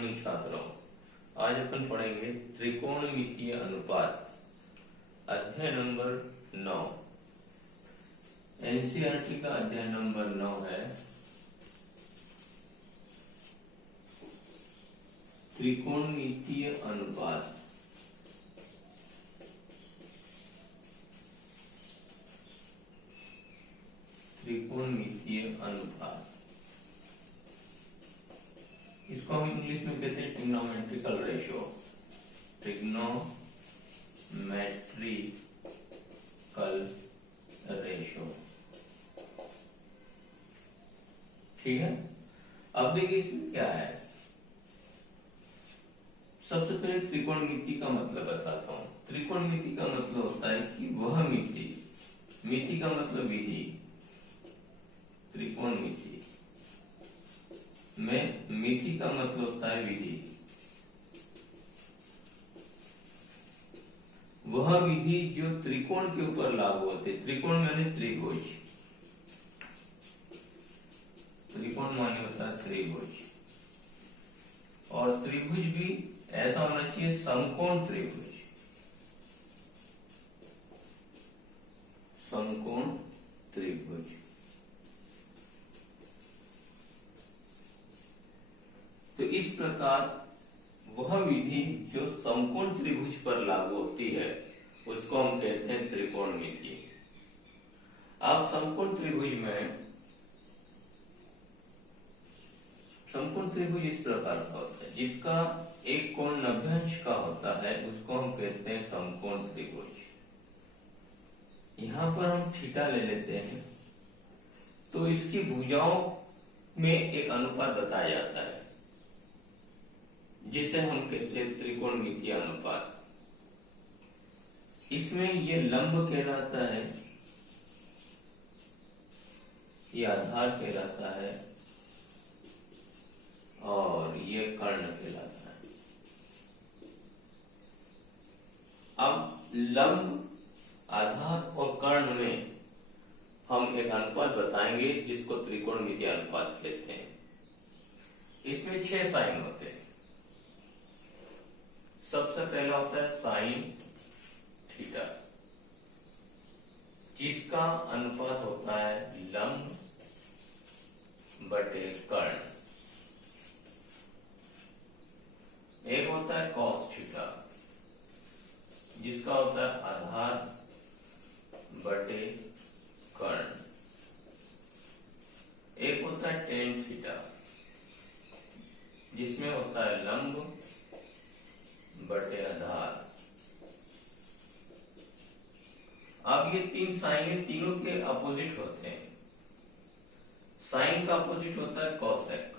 Morning छात्रों। आज अपन पढ़ेंगे त्रिकोणमितीय अनुपात, अध्याय नंबर 9। एनसीईआरटी का अध्याय नंबर 9 है त्रिकोणमितीय अनुपात। त्रिकोणमितीय अनुपात इसको हम इंग्लिश में कहते हैं ट्रिग्नोमेट्रिकल रेशियो। ट्रिग्नोमेट्रिकल रेशियो, ठीक है। अब देखिए इसमें क्या है। सबसे पहले त्रिकोणमिति का मतलब बताता हूं। त्रिकोणमिति का मतलब होता है कि वह मिति, मिति का मतलब विधि, त्रिकोणमिति में मिति का मतलब होता है विधि। वह विधि जो त्रिकोण के ऊपर लागू होते। त्रिकोण माने त्रिभुज, त्रिकोण माने होता है त्रिभुज, और त्रिभुज भी ऐसा होना चाहिए समकोण त्रिभुज, समकोण त्रिभुज। तो इस प्रकार वह विधि जो समकोण त्रिभुज पर लागू होती है उसको हम कहते हैं त्रिकोणमिति। आप समकोण त्रिभुज में, समकोण त्रिभुज इस प्रकार का होता है जिसका एक कोण 90 अंश का होता है, उसको हम कहते हैं समकोण त्रिभुज। यहां पर हम थीटा ले लेते हैं तो इसकी भुजाओं में एक अनुपात बताया जाता है जिसे हम कहते हैं त्रिकोणमितीय अनुपात। इसमें ये लंब कहलाता है, ये आधार कहलाता है, और ये कर्ण कहलाता है। अब लंब, आधार और कर्ण में हम एक अनुपात बताएंगे जिसको त्रिकोणमितीय अनुपात कहते हैं। इसमें 6 साइन होते हैं। सबसे पहला होता है साइन थीटा, जिसका अनुपात होता है लंब बटे कर्ण। एक होता है कॉस थीटा, जिसका होता है आधार बटे कर्ण। एक होता है टेन थीटा, जिसमें होता है लंब बटे आधार। अब ये 3 साइन है, तीनों के अपोजिट होते हैं। साइन का अपोजिट होता है कोसेक।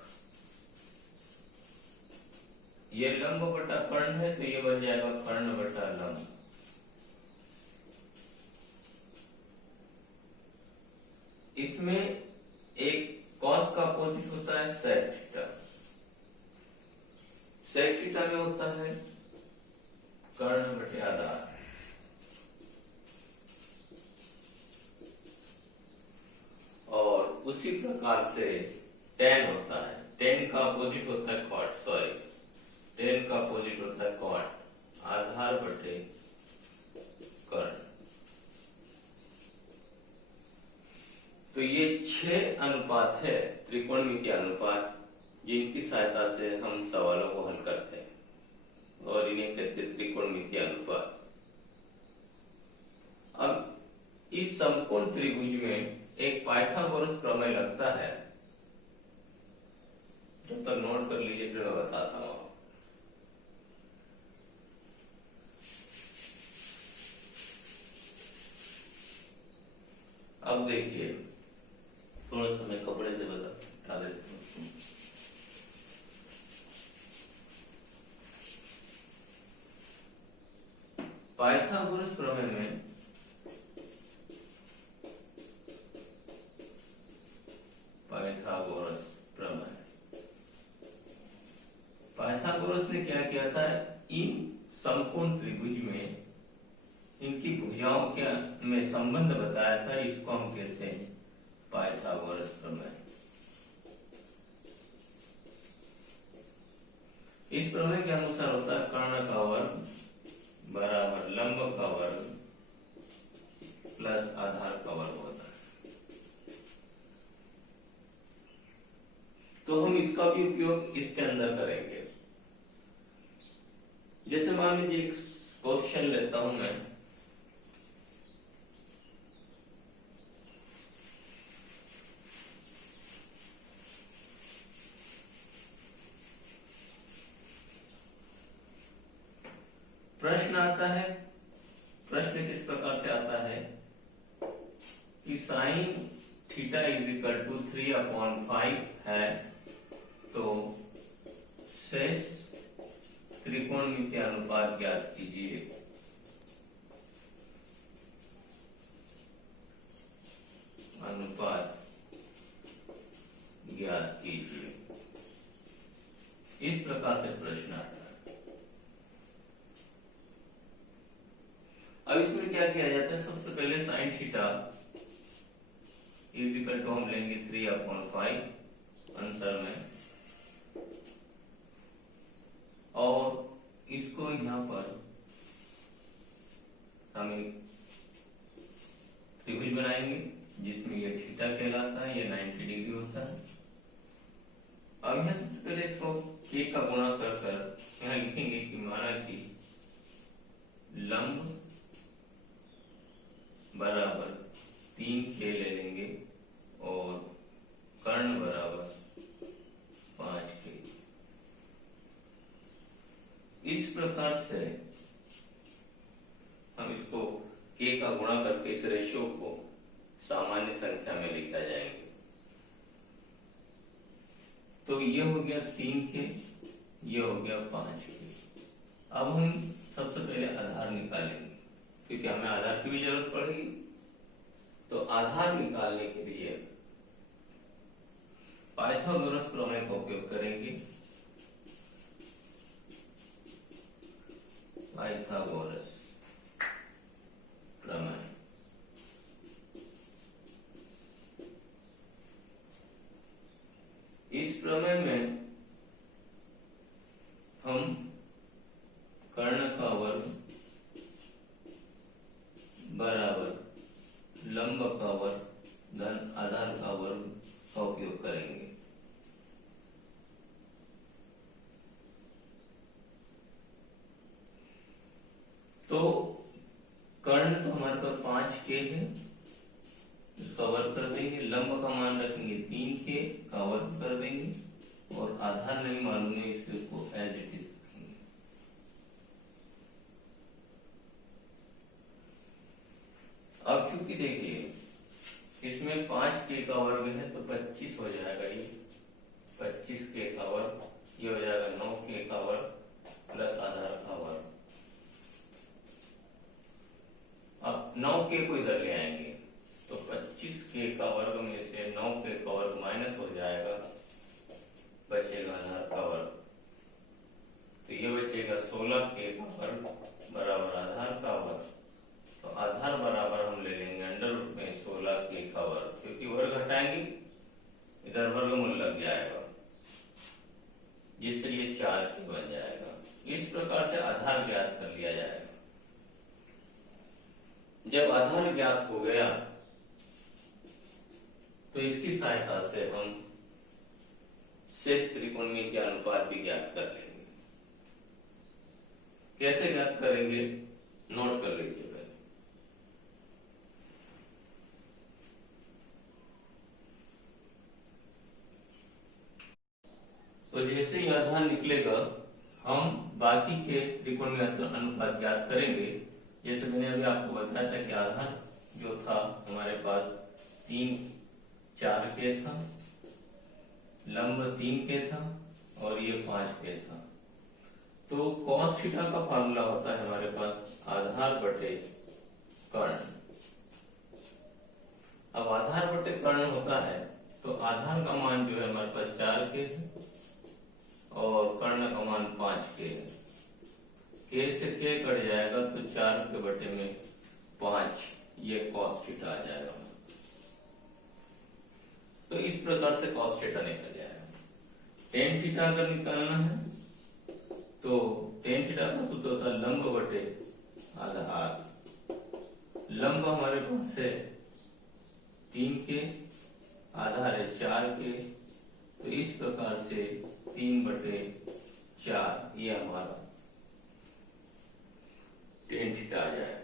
ये लंब बटा कर्ण है तो ये बन जाएगा कर्ण बटा लंब। इसमें एक कॉस का अपोजिट होता है सेक थीटा। सेक थीटा में होता है कर्ण बटे आधार। और उसी प्रकार से टेन होता है। टेन का अपोजिट होता है कॉट, सॉरी, टेन का अपोजिट होता है कॉट, आधार बटे कर्ण। तो ये 6 अनुपात है त्रिकोणमितीय अनुपात, जिनकी सहायता से हम सवालों को हल करते हैं और इन्हें कहते हैं त्रिकोणमितीय अनुपात। अब इस समकोण त्रिभुज में एक पाइथागोरस प्रमेय लगता है। जब तक नोट कर लीजिए फिर मैं बताता हूं। अब देखिए, थोड़ा सा मैं कपड़े से बता देता हूं। पाइथागोरस प्रमेय में पाइथागोरस ने क्या किया था, इन समकोण त्रिभुज में इनकी भुजाओं के में संबंध बताया था। इसको हम कहते हैं पाइथागोरस प्रमेय। इस प्रमेय के अनुसार होता है कर्ण का वर्ग बराबर लंब का वर्ग प्लस आधार का वर्ग होता है। तो हम इसका भी उपयोग इसके अंदर करेंगे। जैसे मान लीजिए एक क्वेश्चन लेता हूं मैं, प्रश्न आता है। प्रश्न किस प्रकार से आता है कि sine theta is equal to 3/5 है, तो शेष त्रिकोणमितीय अनुपात ज्ञात कीजिए। अनुपात ज्ञात कीजिए, इस प्रकार से प्रश्न आता है। अब इसमें क्या किया जाता है, सबसे पहले sine theta is equal to हम लेंगे 3/5 आंसर में, और इसको यहां पर हम एक त्रिभुज बनाएंगे जिसमें ये थीटा कहलाता है, ये 90 डिग्री होता है। अब यहां सबसे पहले इसको के का गुणा कर यहां लिखेंगे कि माना कि लंब बराबर 3k ले लेंगे और कर्ण बराबर 5k। इस प्रकार से हम इसको k का गुणा करके इस रेशियो को सामान्य संख्या में लिखा जाएंगे। तो ये हो गया 3k, ये हो गया 5k। अब हम सबसे पहले आधार निकालेंगे क्योंकि हमें आधार की भी जरूरत पड़ेगी। तो आधार निकालने के लिए पाइथागोरस प्रमेय का उपयोग करेंगे। पाइथागोरस प्रमेय, इस प्रमेय में हम कर्ण का वर्ग बराबर लंब का वर्ग धन आधार का वर्ग का उपयोग करेंगे। तो कर्ण तो हमारे पास 5k है, इसका वर्ग कर देंगे। लंब का मान रखेंगे 3k का वर्ग कर देंगे, और आधार नहीं मालूम है इसको एज इट इज रखेंगे। अब चूंकि देखिए इसमें 5k का वर्ग है तो 25 हो जाएगा, ये 25k का वर्ग, ये हो जाएगा 9k का वर्ग प्लस आधार का वर्ग। अब 9k को इधर ले आएंगे तो 25k का वर्ग में से 9k का वर्ग माइनस हो जाएगा, बचेगा आधार का वर्ग। तो ये बचेगा 16k का वर्ग बराबर आधार का वर्ग। तो आधार बराबर हम ले लेंगे अंडर रूट में 16k का वर्ग, क्योंकि वर्ग हटाएंगे इधर वर्गमूल लग जाएगा, जिससे ये 4k बन जाएगा। इस प्रकार से आधार ज्ञात कर लिया जाएगा। जब आधार ज्ञात हो गया तो इसकी सहायता से हम शेष त्रिकोणमितीय अनुपात भी ज्ञात कर लेंगे। कैसे ज्ञात करेंगे, नोट कर लीजिए पहले। तो जैसे ही आधार निकलेगा हम बाकी के त्रिकोणमितीय अनुपात ज्ञात करेंगे। जैसे मैंने अभी आपको बताया था कि आधार जो था हमारे पास 4k था, लंब 3k था और ये 5k था। तो cos थीटा का फार्मूला होता है हमारे पास आधार बटे कर्ण। अब आधार बटे कर्ण होता है तो आधार का मान जो है हमारे पास 4k है और कर्ण का मान 5k है। k से k कट जाएगा तो 4 के बटे में 5, ये cos थीटा आ जाएगा। तो इस प्रकार से cos थीटा निकल जाएगा। tan थीटा अगर निकालना है तो टेन थीटा का सूत्र होता है लंब बटे आधार। लंब हमारे पास है 3 के, आधार है 4 के, तो इस प्रकार से 3/4 ये हमारा टेन थीटा आ जाएगा।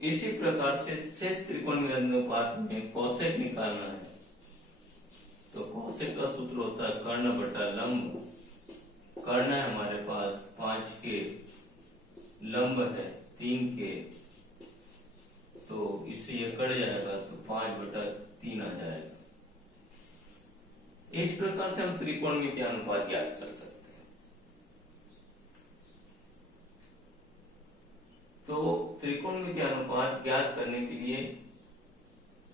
इसी प्रकार से शेष त्रिकोणमितीय अनुपात में कोसेक निकालना है, तो कोसेक का सूत्र होता है कर्ण बटा लंब। कर्ण है हमारे पास 5 के, लंब है 3 के, तो इससे ये कट जाएगा तो 5/3 आ जाएगा। इस प्रकार से हम त्रिकोणमितीय अनुपात ज्ञात कर सकते हैं। तो त्रिकोणमितीय अनुपात ज्ञात करने के लिए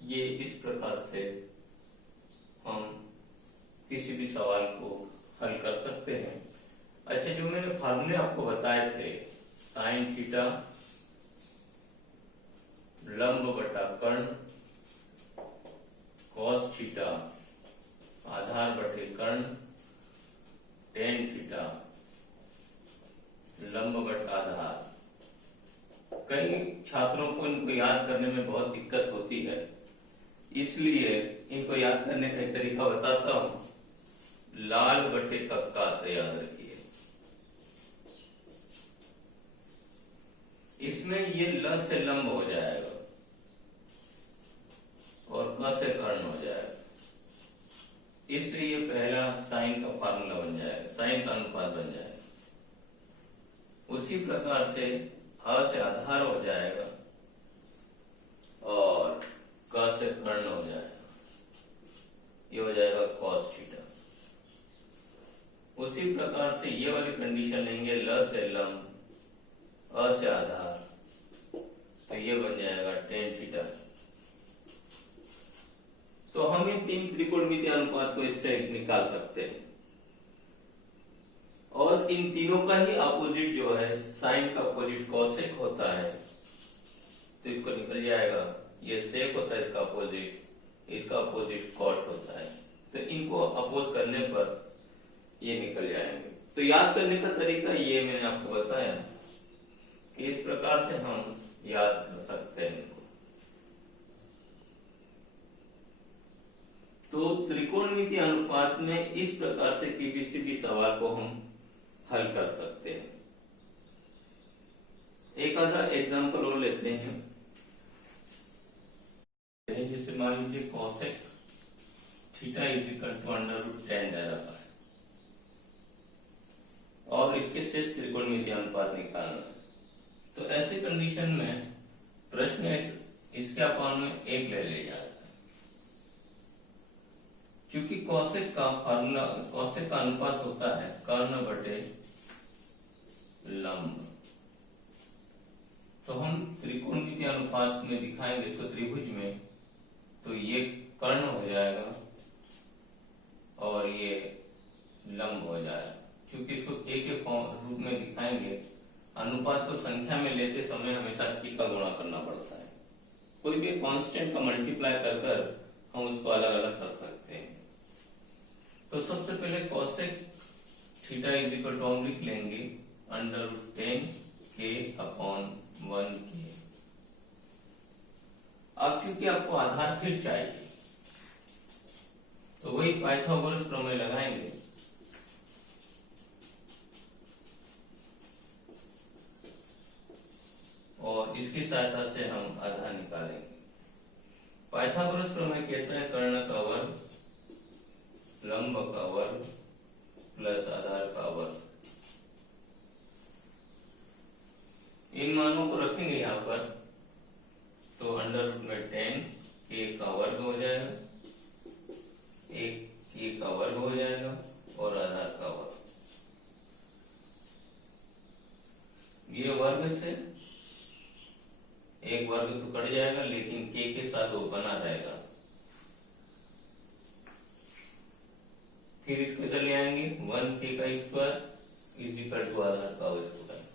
ये इस प्रकार से हम किसी भी सवाल को हल कर सकते हैं। अच्छा, जो मैंने फार्मूले आपको बताए थे, साइन थीटा लंब बटा कर्ण, कॉस थीटा आधार बटे कर्ण, टेन थीटा लंब बटा आधार। कई छात्रों को इनको याद करने में बहुत दिक्कत होती है, इसलिए इनको याद करने का एक तरीका बताता हूं। लाल बटे कक्का से याद रखिए। इसमें ये ल से लंब हो जाएगा और क से कर्ण हो जाएगा, इसलिए ये पहला साइन का फार्मूला बन जाएगा, साइन का अनुपात बन जाएगा। उसी प्रकार से अ से आधार हो जाएगा और क से कर्ण हो जाएगा, ये हो जाएगा कॉस थीटा। उसी प्रकार से ये वाली कंडीशन लेंगे, ल से लंब अ से आधार, तो ये बन जाएगा टेन थीटा। तो हम इन 3 त्रिकोणमितीय अनुपात को इससे निकाल सकते हैं, और इन तीनों का ही अपोजिट जो है साइन का अपोजिट कोसेक होता है, तो इसको निकल जाएगा। ये सेक होता है इसका अपोजिट, इसका अपोजिट कॉट होता है, तो इनको अपोज करने पर ये निकल जाएंगे। तो याद करने का तरीका ये मैंने आपको बताया कि इस प्रकार से हम याद कर सकते हैं इनको। तो त्रिकोणमितीय अनुपात में इस प्रकार से किसी भी सवाल को हम हल कर सकते हैं। एक आधा एग्जांपल और लेते हैं। जैसे मान लीजिए कोसेक थीटा √10 दे रहा है और इसके शेष त्रिकोणमितीय अनुपात निकालना है। तो ऐसी कंडीशन में प्रश्न इसके अपान में 1 ले लिया जाता है। चूंकि कोसेक का फार्मूला, कोसेक का अनुपात होता है कर्ण बटे लंब, तो हम त्रिकोणमितीय अनुपात में दिखाएंगे इसको त्रिभुज में, तो ये कर्ण हो जाएगा और ये लंब हो जाएगा। चूंकि इसको के रूप में दिखाएंगे, अनुपात को संख्या में लेते समय हमेशा के का गुणा करना पड़ता है। कोई भी कांस्टेंट का मल्टीप्लाई कर हम उसको अलग अलग कर सकते हैं। तो सबसे पहले कोसेक थीटा हम लिख लेंगे √10 k/1 k। अब चूंकि आपको आधार फिर चाहिए, तो वही पाइथागोरस प्रमेय लगाएंगे। और इसकी सहायता से हम आधार निकालेंगे। पाइथागोरस प्रमेय कहता है कर्ण का वर्ग लंब का वर्ग प्लस आधार का वर्ग। इन मानों को रखेंगे यहाँ पर, तो √10 k का वर्ग हो जाएगा, 1 k का वर्ग हो जाएगा और आधार का वर्ग। ये वर्ग से एक वर्ग तो कट जाएगा, लेकिन k के साथ वो बना रहेगा। फिर इसको इधर ले आएंगे, 1 k का स्क्वायर आधार का स्क्वायर।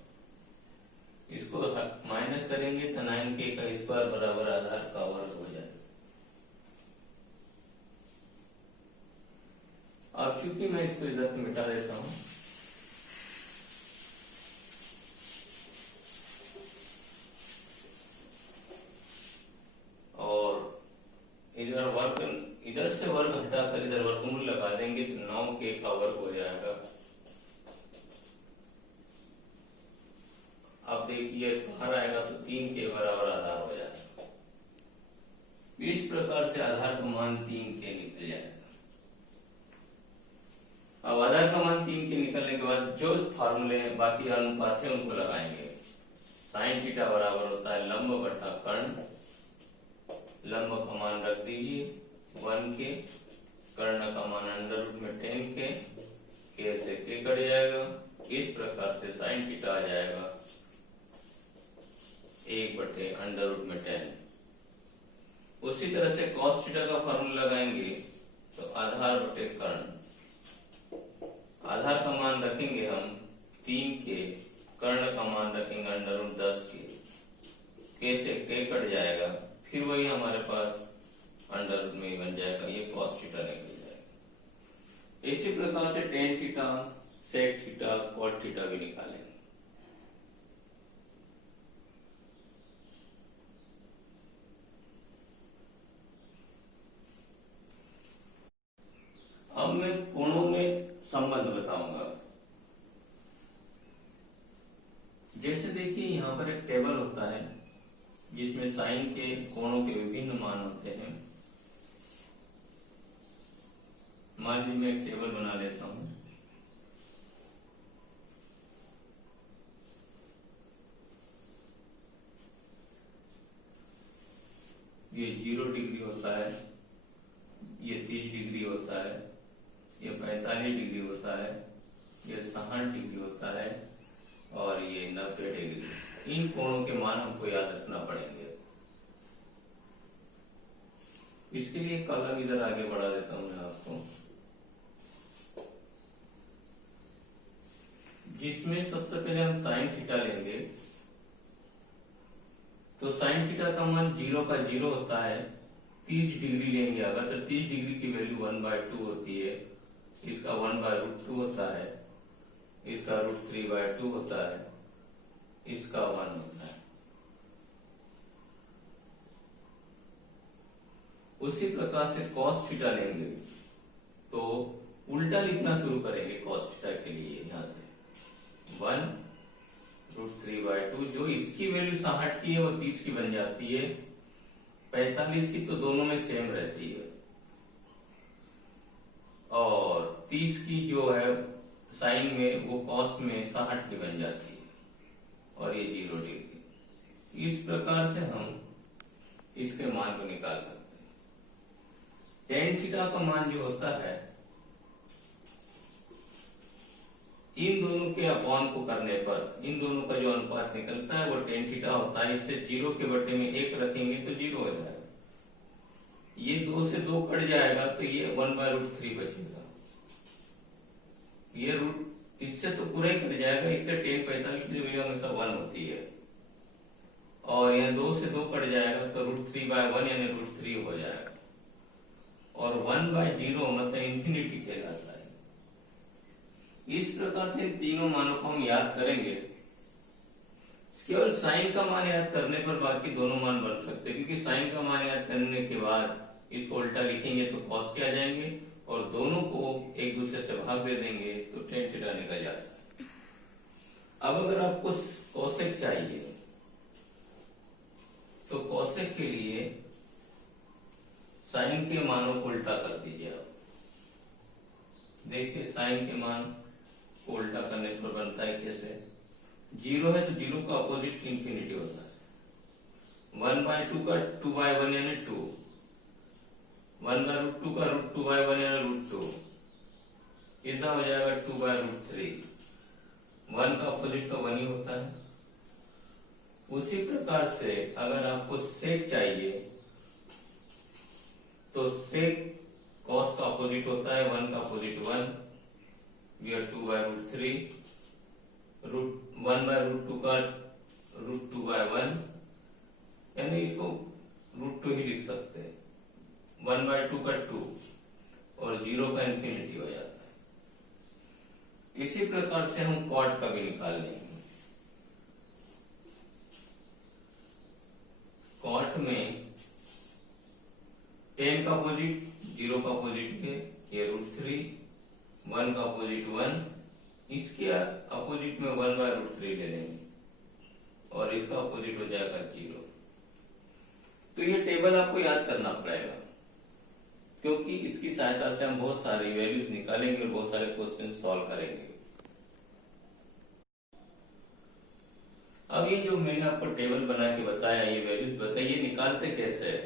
इसको माइनस करेंगे तो 9 k का स्क्वायर बराबर आधार का वर्ग हो जाएगा। अब चूंकि मैं इसको इधर से मिटा देता हूं, देखिए बाहर आएगा तो 3 के बराबर आधार हो जाएगा। इस प्रकार से आधार का मान 3 के निकल जाएगा। अब आधार का मान 3 के निकलने के बाद जो फार्मूले बाकी अनुपात है उनको लगाएंगे। साइन थीटा बराबर होता है लंब बटा कर्ण, लंब का मान रख दीजिए 1 के, कर्ण का मान अंडर रूट में 10 के से के कट जाएगा। इस प्रकार से साइन थीटा आ जाएगा 1 बटे अंडर रूट में 10। उसी तरह से कॉस थीटा का फार्मूला लगाएंगे तो आधार बटे कर्ण, आधार का मान रखेंगे हम 3 के, कर्ण का मान रखेंगे अंडर रूट 10 के से के कट जाएगा, फिर वही हमारे पास अंडर रूट में ही बन जाएगा, ये कॉस थीटा निकल जाएगा। इसी प्रकार से tan theta, sec theta, cot theta भी निकालेंगे। अब मैं कोणों में संबंध बताऊंगा। जैसे देखिए यहाँ पर एक टेबल होता है जिसमें साइन के कोणों के विभिन्न मान होते हैं। मान लीजिए मैं एक टेबल बना लेता हूं। ये 0 डिग्री होता है, ये 30 डिग्री होता है, ये 45 डिग्री होता है, ये 60 डिग्री होता है और ये 90 डिग्री। इन कोणों के मान हमको याद रखना पड़ेंगे। इसके लिए कलम इधर आगे बढ़ा देता हूं मैं आपको, जिसमें सबसे पहले हम साइन थीटा लेंगे। तो साइन थीटा का मान 0 का 0 होता है। 30 डिग्री लेंगे अगर तो 30 डिग्री की वैल्यू 1/2 होती है। इसका 1/√2 होता है, इसका √3/2 होता है, इसका 1 होता है। उसी प्रकार से cos थीटा लेंगे तो उल्टा लिखना शुरू करेंगे cos थीटा के लिए। यहां से 1√3/2, जो इसकी वैल्यू 60 की है वो 30 की बन जाती है, 45 की तो दोनों में सेम रहती है, और 30 की जो है साइन में वो कॉस में 60 की बन जाती है, और ये 0 डिग्री। इस प्रकार से हम इसके मान को निकाल सकते हैं। टेन थीटा का मान जो होता है, इन दोनों के अपॉन को करने पर इन दोनों का जो अनुपात निकलता है वो टेन थीटा होता है। इससे 0 के बटे में 1 रखेंगे तो 0 हो जाएगा। ये 2 से 2 कट जाएगा तो ये 1/√3 बचेगा। ये रूट इससे तो पूरा ही कट जाएगा, इससे 10 45 की वैल्यू हमेशा 1 होती है, और यहाँ 2 से 2 कट जाएगा तो √3/1 यानी √3 हो जाएगा, और 1/0 मतलब इंफिनिटी कहलाता है। इस प्रकार से इन तीनों मानों को हम याद करेंगे। केवल साइन का मान याद करने पर बाकी दोनों मान बन सकते हैं, क्योंकि साइन का मान याद करने के बाद इसको उल्टा लिखेंगे तो कॉस के आ जाएंगे, और दोनों को एक दूसरे से भाग दे देंगे तो टेन थीटा निकल जाता है। अब अगर आपको कोसेक चाहिए तो कोसेक के लिए साइन के मानों को उल्टा कर दीजिए। आप देखिए साइन के मान को उल्टा करने पर बनता है कैसे। 0 है तो 0 का अपोजिट इंफिनिटी होता है। 1/2 का 2/1 यानी 2, 1/√2 का √2/1 यानी √2, ऐसा हो जाएगा 2/√3। 1 का अपोजिट तो 1 ही होता है। उसी प्रकार से अगर आपको सेक चाहिए तो सेक कॉस का अपोजिट होता है, 1 का अपोजिट 1, we are 2/√3, 1/√2 का √2/1, यानी इसको √2 ही लिख सकते हैं। 1/2 का 2 और 0 का इंफिनिटी हो जाता है। इसी प्रकार से हम कॉट का भी निकाल लेंगे। कॉट में 10 का अपोजिट 0 का अपोजिट है, ये √3, 1 का अपोजिट 1, इसके अपोजिट में 1/√3 ले लेंगे, और इसका अपोजिट हो जाएगा 0। तो ये टेबल आपको याद करना पड़ेगा, क्योंकि इसकी सहायता से हम बहुत सारी वैल्यूज निकालेंगे और बहुत सारे क्वेश्चन सॉल्व करेंगे। अब ये जो मैंने आपको टेबल बना के बताया, ये वैल्यूज बताइए निकालते कैसे है।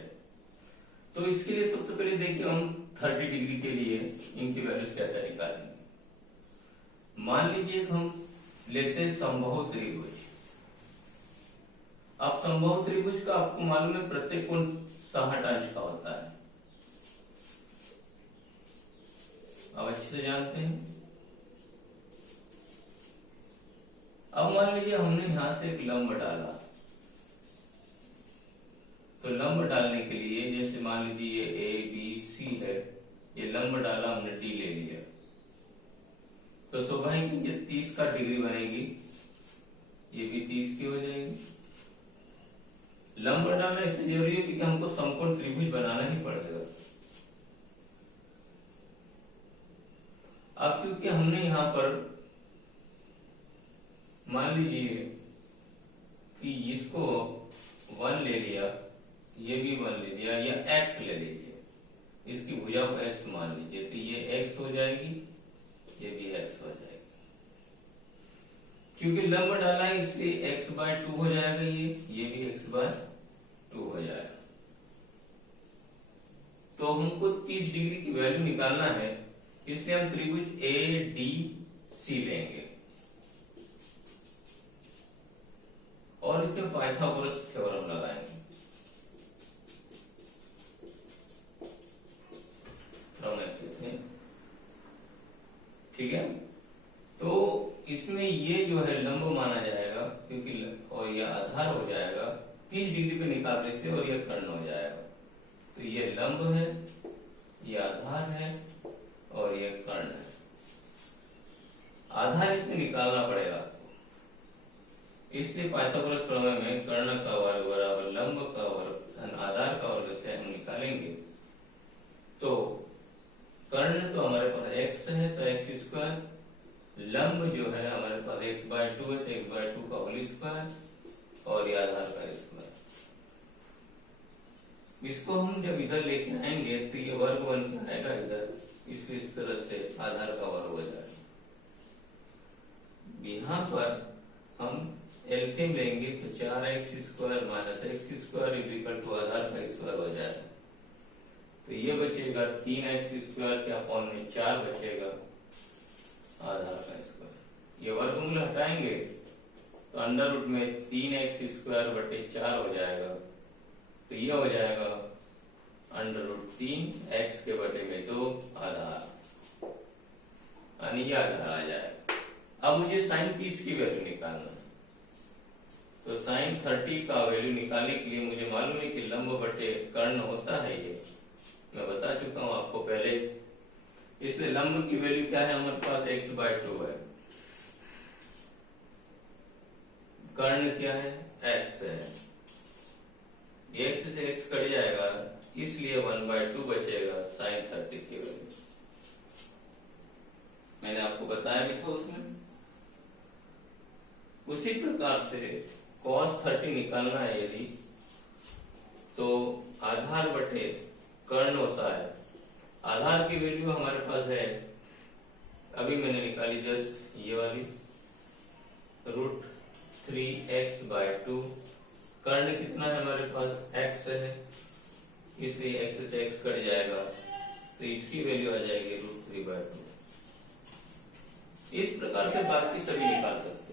तो इसके लिए सबसे पहले देखिए हम 30 डिग्री के लिए इनकी वैल्यूज कैसे निकालेंगे। मान लीजिए हम लेते हैं समबाहु त्रिभुज। अब समबाहु त्रिभुज का आपको मालूम है प्रत्येक कोण 60 अंश का होता है, अब अच्छे से जानते हैं। अब मान लीजिए हमने यहां से एक लंब डाला, तो लंब डालने के लिए जैसे मान लीजिए ये ए बी सी है, ये लंब डाला हमने डी ले लिया, तो स्वाभाविक ये 30 का डिग्री बनेगी, ये भी 30 की हो जाएगी। लंब डालना इसलिए जरूरी है क्योंकि हमको समकोण त्रिभुज बनाना ही पड़ेगा। अब चूंकि हमने यहां पर मान लीजिए कि इसको 1 ले लिया, ये भी 1 ले लिया, या x ले लीजिए, इसकी भुजा को x मान लीजिए, तो ये x हो जाएगी, ये भी x हो जाएगी। क्योंकि लंब डाला है इसलिए x/2 हो जाएगा, ये भी x/2 हो जाएगा। तो हमको 30 डिग्री की वैल्यू निकालना है, इसलिए हम त्रिभुज ADC लेंगे और इसमें पाइथागोरस थ्योरम लगाएंगे। ठीक है, तो इसमें ये जो है लंब माना जाएगा, क्योंकि और यह आधार हो जाएगा 30 डिग्री पे निकालने से, और यह कर्ण हो जाएगा। तो ये लंब है, ये आधार है और ये कर्ण है। आधार इसमें निकालना पड़ेगा आपको, इसलिए पाइथागोरस प्रमेय में कर्ण का वर्ग बराबर लंब का वर्ग धन आधार का वर्ग से हम निकालेंगे। तो कर्ण तो हमारे पास x है, तो x², लंब जो है हमारे पास x/2 है, तो x/2 का होल स्क्वायर, और ये आधार का स्क्वायर। इसको हम जब इधर लेके आएंगे तो ये वर्ग बन के आएगा इधर, इसलिए इस तरह से आधार का वर्ग हो जाएगा। यहाँ पर हम एलसीएम लेंगे तो 4x² minus x² equal to आधार का स्क्वायर हो जाएगा। तो ये बचेगा 3x² के अपॉन में 4 बचेगा आधार का स्क्वायर। ये वर्गमूल हटाएंगे तो अंडर रूट में 3x² बटे 4 हो जाएगा, तो ये हो जाएगा अंडर रूट 3x के बटे में 2 आधार, यानी ये आधार आ जाएगा। अब मुझे sin 30 की वैल्यू निकालना है, तो sin 30 का वैल्यू निकालने के लिए मुझे मालूम है कि लंब बटे कर्ण होता है, ये मैं बता चुका हूं आपको पहले। इसलिए लंब की वैल्यू क्या है हमारे पास x/2 है, कर्ण क्या है x है, x से x कट जाएगा, इसलिए 1/2 बचेगा sin 30 की वैल्यू। मैंने आपको बताया भी था उसमें। उसी प्रकार से cos 30 निकालना है यदि, तो आधार बटे कर्ण होता है। आधार की वैल्यू हमारे पास है, अभी मैंने निकाली जस्ट ये वाली, √3x/2। कर्ण कितना है हमारे पास x है, इसलिए x से x कट जाएगा, तो इसकी वैल्यू आ जाएगी √3/2। इस प्रकार के बाकी सभी निकाल सकते हैं।